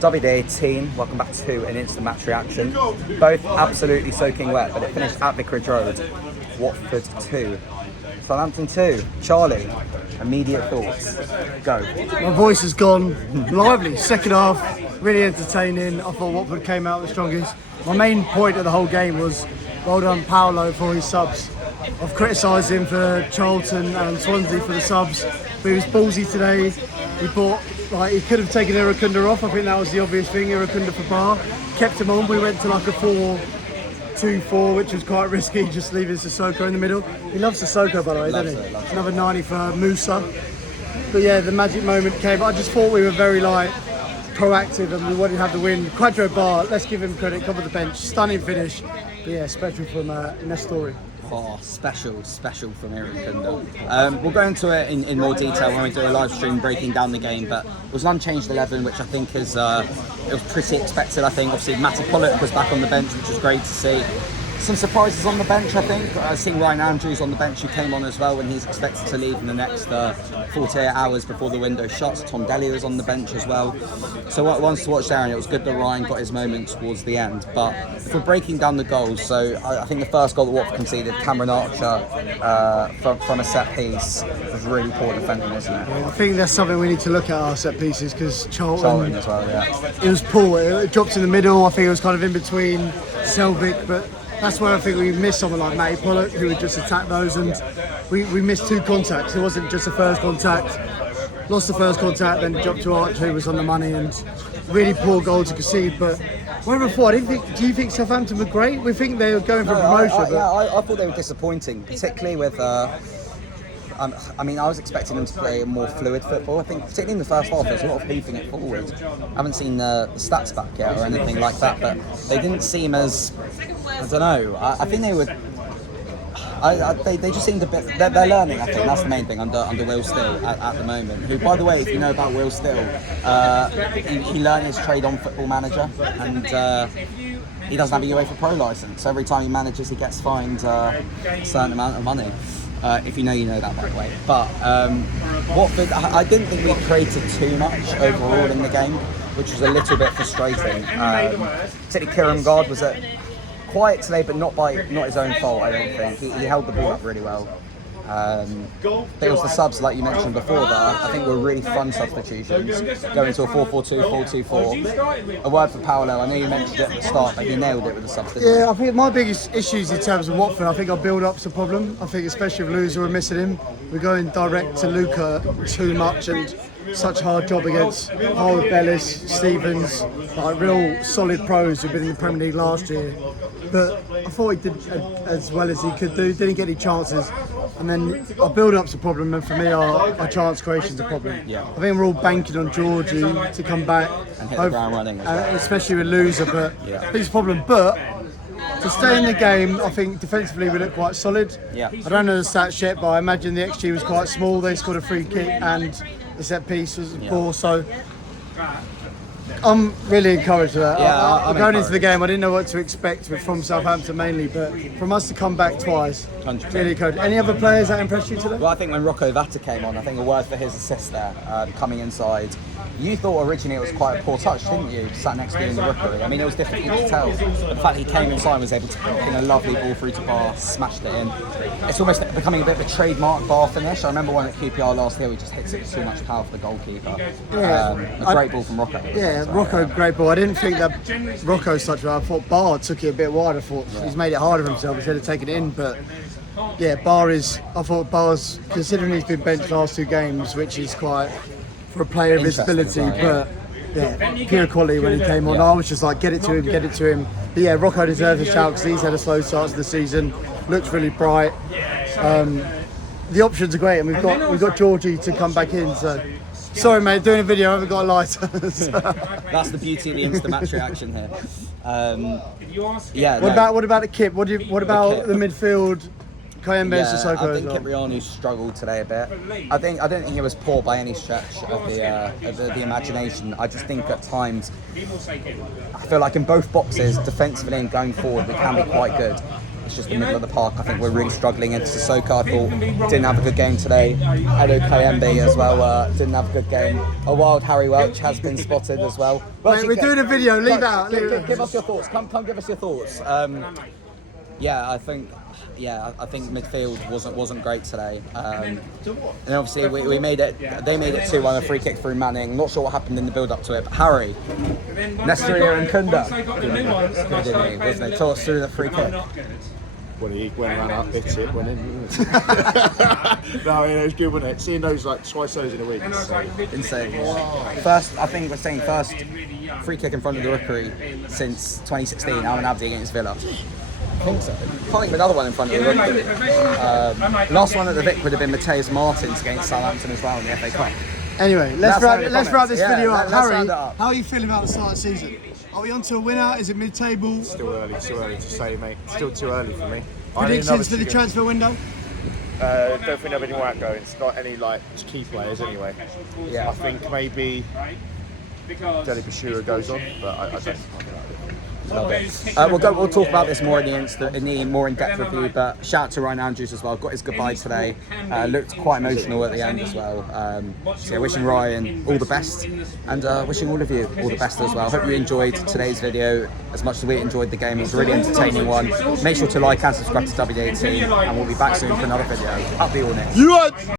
WDA team, welcome back to an instant match reaction. Both absolutely soaking wet, but it finished at Vicarage Road. Watford 2, Southampton 2. Charlie, immediate thoughts. Go. My voice has gone. Lively. Second half, really entertaining. I thought Watford came out the strongest. My main point of the whole game was well done Paolo for his subs. I've criticised him for Charlton and Swansea for the subs, but he was ballsy today. He could have taken Irakunda off. I think that was the obvious thing. Irakunda for Bar, kept him on. We went to like a 4-2-4, which was quite risky, just leaving Sissoko in the middle. He loves Sissoko, by the way, doesn't he? Another 90 for Musa. But yeah, the magic moment came. I just thought we were very proactive and we wanted to have the win. Quadro Bar, let's give him credit, top of the bench, stunning finish. But yeah, special from Nestori. Oh, special from Eric Kunda. We'll go into it in more detail when we do a live stream breaking down the game, but it was an unchanged 11, which I think is it was pretty expected. I think obviously Matty Pollock was back on the bench, which was great to see. Some surprises on the bench, I think. I think Ryan Andrews on the bench, who came on as well when he's expected to leave in the next 48 hours before the window shuts. Tom Daly was on the bench as well. So what wants to watch there, and it was good that Ryan got his moment towards the end. But if we're breaking down the goals, so I think the first goal that Watford conceded, Cameron Archer from a set piece, was really poor defending, wasn't it? I think that's something we need to look at, our set pieces, because Charlton as well, yeah. It was poor. It dropped in the middle. I think it was kind of in between Selvig, but that's where I think we missed someone like Matty Pollock, who would just attack those, and we missed two contacts. It wasn't just the first contact. Lost the first contact, then dropped to Archer, who was on the money, and really poor goal to concede. But whatever before, do you think Southampton were great? We think they were going for promotion. I thought they were disappointing, particularly with. I was expecting them to play a more fluid football. I think, particularly in the first half, there's a lot of hoofing it forward. I haven't seen the stats back yet or anything like that, but they didn't seem as, I don't know. I think they were. They just seemed a bit. They're learning. I think that's the main thing under Will Still at the moment. Who, by the way, if you know about Will Still, he learned his trade on Football Manager, and he doesn't have a UEFA Pro license. Every time he manages, he gets fined a certain amount of money. If you know that, by the way. But Watford, I didn't think we created too much overall in the game, which was a little bit frustrating. Particularly Kieran Gard was quiet today, but not his own fault, I don't think. He held the ball up really well. There was the subs, like you mentioned before there. I think were really fun substitutions. Going to a 4-4-2, 4-2-4. A word for Paolo. I know you mentioned it at the start, but he nailed it with the subs, didn't he? Yeah, I think my biggest issues in terms of Watford, I think our build-up's a problem. I think especially with Luca, we're missing him. We're going direct to Luca too much, and such a hard job against Howard, Bellis, Stevens, like real solid pros who've been in the Premier League last year. But I thought he did as well as he could do, didn't get any chances. And then our build-up's a problem, and for me our chance creation's a problem. Yeah. I think we're all banking on Georgie to come back and hit the ground running as well. Especially with Loser, but yeah. It's a problem. But to stay in the game, I think defensively we look quite solid. Yeah. I don't know the stats yet, but I imagine the XG was quite small. They scored a free kick and the set piece was poor, so I'm really encouraged with that. Yeah, going into the game, I didn't know what to expect from Southampton mainly, but from us to come back twice, 100%. really encouraged. Any other players that impressed you today? Well, I think when Rocco Vata came on, I think a word for his assist there, coming inside. You thought originally it was quite a poor touch, didn't you? Sat next to you in the rookery. I mean, it was difficult to tell. But the fact that he came inside and was able to put in a lovely ball through to Bar, smashed it in. It's almost becoming a bit of a trademark Bar finish. I remember one at QPR last year, we just hits it with too much power for the goalkeeper. A great ball from Rocco. Yeah, Rocco, great ball. I didn't think that Rocco's touch. I thought Bar took it a bit wide. I thought he's made it harder for himself instead of taking it in. But yeah, I thought Bar's, considering he's been benched last two games, which is quite for a player of his ability, but yeah, pure quality when he came on. I was just like, get it to him. But yeah, Rocco deserves a shout because he's had a slow start to the season. Looks really bright. The options are great, and we've got Georgie to come back in. So sorry, mate, doing a video. I haven't got a lighter. That's the beauty of the instant match reaction here. What about the kit? What about the midfield? Kayembe and Sissoko I think Kiprianu struggled today a bit. I don't think he was poor by any stretch of the imagination. I just think at times, I feel like in both boxes, defensively and going forward, we can be quite good. it's just the middle of the park. I think we're really struggling into Sissoko. I thought didn't have a good game today. Edo Kayembe as well didn't have a good game. A wild Harry Welch has been spotted as well. Wait, we're doing a video. Leave out. Give us your thoughts. Come give us your thoughts. I think midfield wasn't great today. And obviously we made it. They made it 2-1, a free kick through Manning. Not sure what happened in the build up to it. But Harry, Nestor and Kunda, wasn't it? Tore us through the free kick. When he went around up, bit it, went in. No, it was good, wasn't it? Seeing those like twice those in a week. Insane. First, I think we're saying first free kick in front of the Rookery since 2016. Alan Abdi against Villa. I think so. Can't think of another one in front of the Rookery. Last one at the Vic would have been Mateus Martins against Southampton as well in the FA Cup. Anyway, let's wrap this video up. Let's Harry, round it up. how are you feeling about the start of the season? Are we on to a winner? Is it mid-table? Still early to say, mate. Still too early for me. Predictions for the transfer window? Don't think there'll be any more outgoings. Not any like key players anyway. Yeah. I think maybe Deli Bashura goes on, but I don't know. Love it. We'll talk about this more in the more in-depth review, but shout out to Ryan Andrews as well. Got his goodbye today. Looked quite emotional at the end as well. So yeah, wishing Ryan all the best, and wishing all of you all the best as well. Hope you enjoyed today's video as much as we enjoyed the game. It was a really entertaining one. Make sure to like and subscribe to WD18, and we'll be back soon for another video. Up the All Nets.